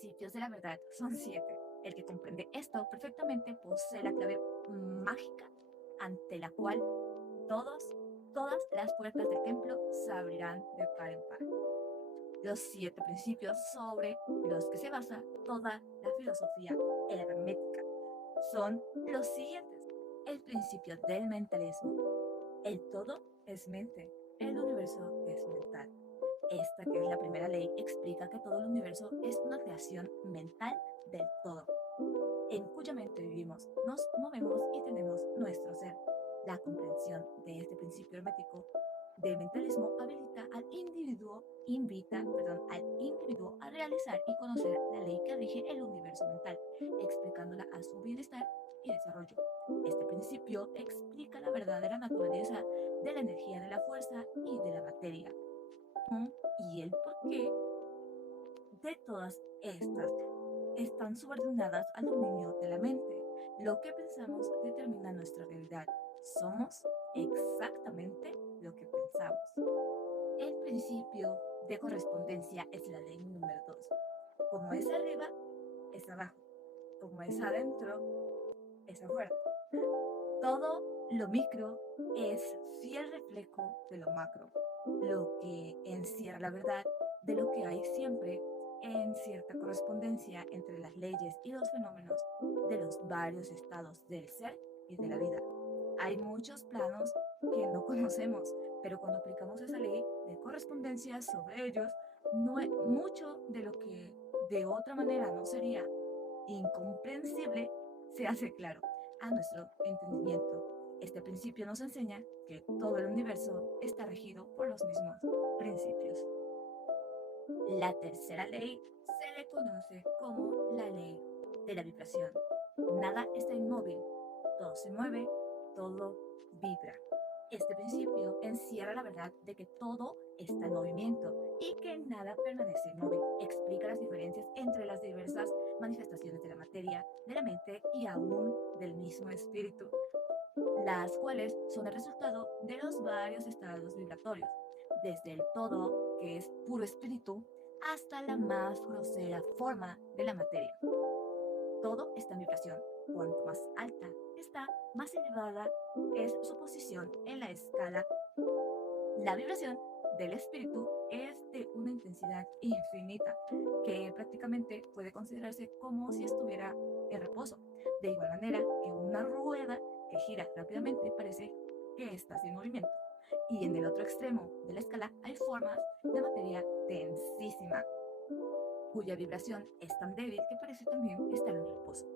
principios de la verdad son 7. El que comprende esto perfectamente posee la clave mágica ante la cual todas las puertas del templo se abrirán de par en par. Los 7 principios sobre los que se basa toda la filosofía hermética son los siguientes. El principio del mentalismo. El todo es mente, el universo es mental. Esta, que es la primera ley, explica que todo el universo es una creación mental del todo, en cuya mente vivimos, nos movemos y tenemos nuestro ser. La comprensión de este principio hermético del mentalismo habilita al individuo a realizar y conocer la ley que rige el universo mental, explicándola a su bienestar y desarrollo. Este principio explica la verdadera naturaleza de la energía, de la fuerza y de la materia, y el porqué de todas estas están subordinadas al dominio de la mente. Lo que pensamos determina nuestra realidad. Somos exactamente lo que pensamos. El principio de correspondencia es la ley número 2. Como es arriba, es abajo. Como es adentro, es afuera. Todo lo micro es fiel reflejo de lo macro, lo que encierra la verdad de lo que hay siempre en cierta correspondencia entre las leyes y los fenómenos de los varios estados del ser y de la vida. Hay muchos planos que no conocemos, pero cuando aplicamos esa ley de correspondencia sobre ellos, no es mucho de lo que de otra manera no sería incomprensible se hace claro a nuestro entendimiento. Este principio nos enseña que todo el universo está regido por los mismos principios. La tercera ley se le conoce como la ley de la vibración. Nada está inmóvil, todo se mueve, todo vibra. Este principio encierra la verdad de que todo está en movimiento y que nada permanece inmóvil. Explica las diferencias entre las diversas manifestaciones de la materia, de la mente y aún del mismo espíritu, las cuales son el resultado de los varios estados vibratorios, desde el todo, que es puro espíritu, hasta la más grosera forma de la materia. Todo está en vibración. Cuanto más alta está, más elevada es su posición en la escala. La vibración del espíritu es de una intensidad infinita, que prácticamente puede considerarse como si estuviera en reposo. De igual manera que una rueda que gira rápidamente parece que está sin movimiento. Y en el otro extremo de la escala hay formas de materia densísima, cuya vibración es tan débil que parece también estar en reposo.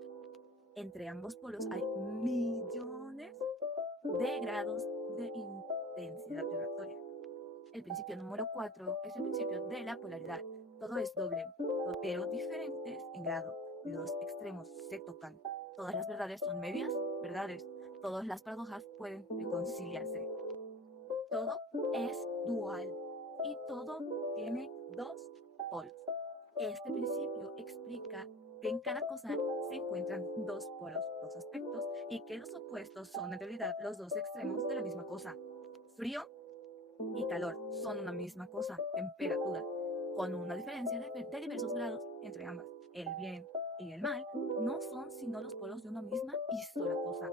Entre ambos polos hay millones de grados de intensidad vibratoria. El principio número 4 es el principio de la polaridad. Todo es doble, pero diferentes en grado. Los extremos se tocan. Todas las verdades son medias verdades. Todas las paradojas pueden reconciliarse. Todo es dual y todo tiene dos polos. Este principio explica que en cada cosa se encuentran dos polos, dos aspectos, y que los opuestos son en realidad los dos extremos de la misma cosa. Frío y calor son una misma cosa, temperatura, con una diferencia de diversos grados entre ambas. El bien y el mal no son sino los polos de una misma y sola cosa.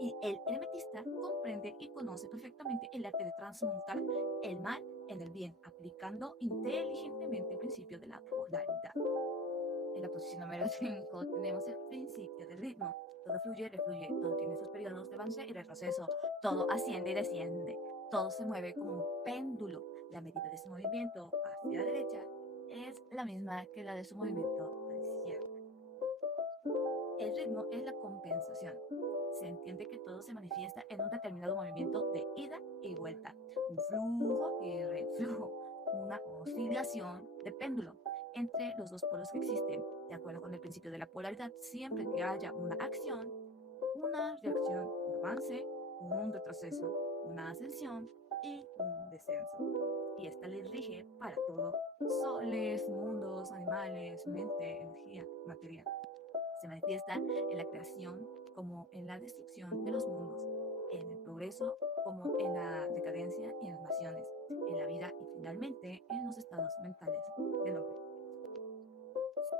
Y el hermetista comprende y conoce perfectamente el arte de transmutar el mal en el bien, aplicando inteligentemente el principio de la polaridad. En la posición número 5 tenemos el principio del ritmo. Todo fluye y refluye, todo tiene sus periodos de avance y retroceso, todo asciende y desciende, todo se mueve como un péndulo. La medida de su movimiento hacia la derecha es la misma que la de su movimiento a la izquierda. El ritmo es la compensación. Se entiende que todo se manifiesta en un determinado movimiento de ida y vuelta, un flujo y reflujo, una oscilación de péndulo entre los dos polos que existen. De acuerdo con el principio de la polaridad, siempre que haya una acción, una reacción, un avance, un retroceso, una ascensión y un descenso. Y esta ley rige para todo: soles, mundos, animales, mente, energía, materia. Se manifiesta en la creación como en la destrucción de los mundos, en el progreso como en la decadencia y en las naciones, en la vida y finalmente en los estados mentales del hombre.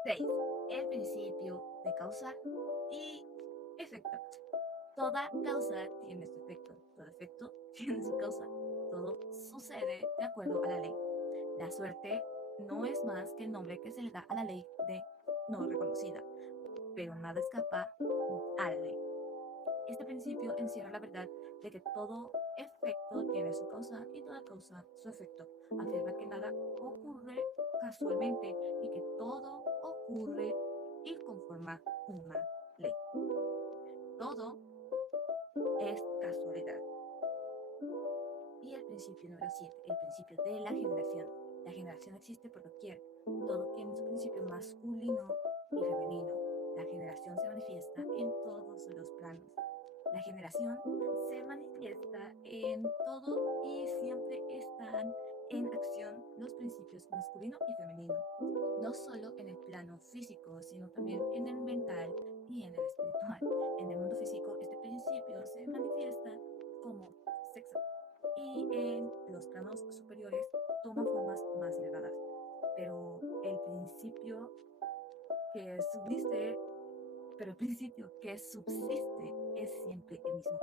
6. El principio de causa y efecto. Toda causa tiene su efecto, todo efecto tiene su causa. Todo sucede de acuerdo a la ley. La suerte no es más que el nombre que se le da a la ley de no reconocida, pero nada escapa a la ley. Este principio encierra la verdad de que todo efecto tiene su causa y toda causa su efecto. Afirma que nada ocurre casualmente y que todo ocurre y conforma una ley. Todo es casualidad. Y el principio número 7, el principio de la generación. La generación existe por doquier. Todo tiene su principio masculino y femenino. La generación se manifiesta en todos los planos. La generación se manifiesta en todo y siempre están en acción los principios masculino y femenino. No solo en el plano físico, sino también en el mental y en el espiritual. En el mundo físico, este principio se manifiesta como sexo y en los planos superiores toma formas más elevadas. Pero el principio que subsiste, pero el principio que subsiste es siempre el mismo.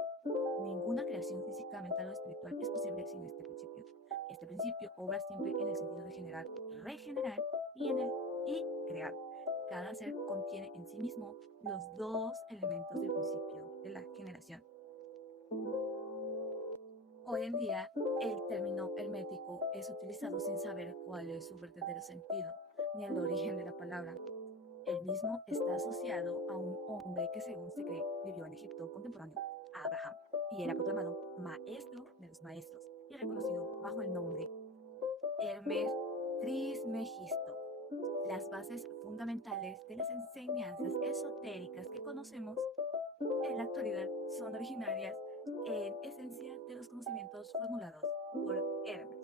Ninguna creación física, mental o espiritual es posible sin este principio. Este principio obra siempre en el sentido de generar, regenerar y crear. Cada ser contiene en sí mismo los dos elementos del principio de la generación. Hoy en día, el término hermético es utilizado sin saber cuál es su verdadero sentido, ni el origen de la palabra. El mismo está asociado a un hombre que, según se cree, vivió en Egipto contemporáneo, a Abraham, y era proclamado maestro de los maestros y reconocido bajo el nombre Hermes Trismegisto. Las bases fundamentales de las enseñanzas esotéricas que conocemos en la actualidad son originarias en esencia de los conocimientos formulados por Hermes.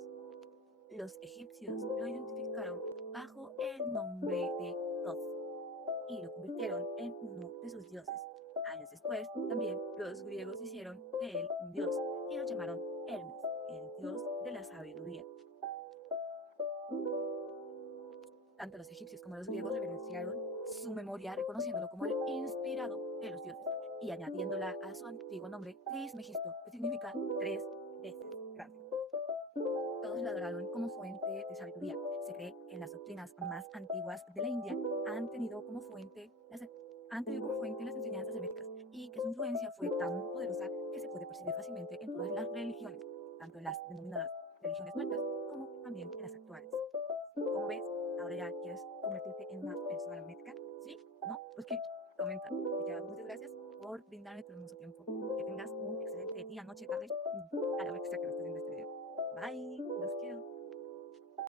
Los egipcios lo identificaron bajo el nombre de Thoth y lo convirtieron en uno de sus dioses. Años después, también los griegos hicieron de él un dios y lo llamaron Hermes, el dios de la sabiduría. Tanto los egipcios como los griegos reverenciaron su memoria reconociéndolo como el inspirado de los dioses y añadiéndola a su antiguo nombre Trismegisto, que significa 3 veces grande. Todos lo adoraron como fuente de sabiduría. Se cree que en las doctrinas más antiguas de la India han tenido como fuente las enseñanzas herméticas y que su influencia fue tan poderosa que se puede percibir fácilmente en todas las religiones, tanto en las denominadas religiones muertas como también en las actuales. ¿Cómo ves? Ahora ya quieres convertirte en una persona hermética, ¿sí? ¿No? Pues que comenta. Así que muchas gracias por brindarme tu hermoso tiempo. Que tengas un excelente día, noche, tarde, a la hora que sea que lo estés